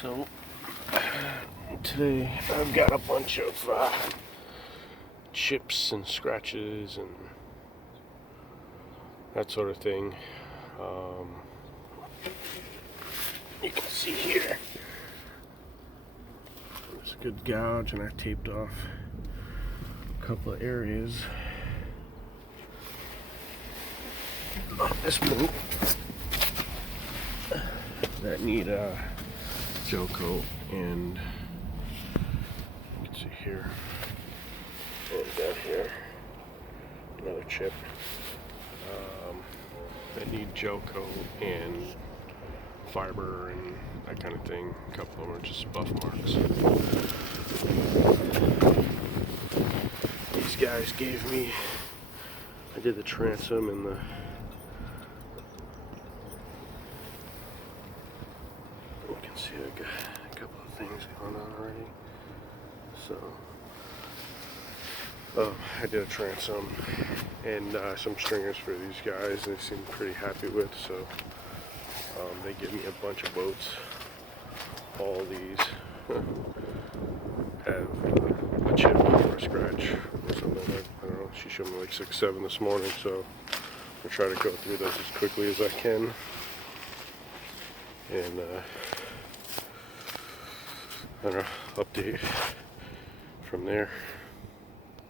So today I've got a bunch of chips and scratches and that sort of thing. You can see here there's a good gouge, and I taped off a couple of areas on this boat that need gel coat, and you can see here and down here another chip that need gel coat and fiber and that kind of thing. A couple of them are just buff marks. These guys gave me, I did the transom and the you can see I got a couple of things going on already. So I did a transom and some stringers for these guys they seem pretty happy with, so they give me a bunch of boats. All these have a chip or a scratch or something. I don't know, she showed me like 6, 7 this morning, so I'll try to go through those as quickly as I can and I don't know, update from there.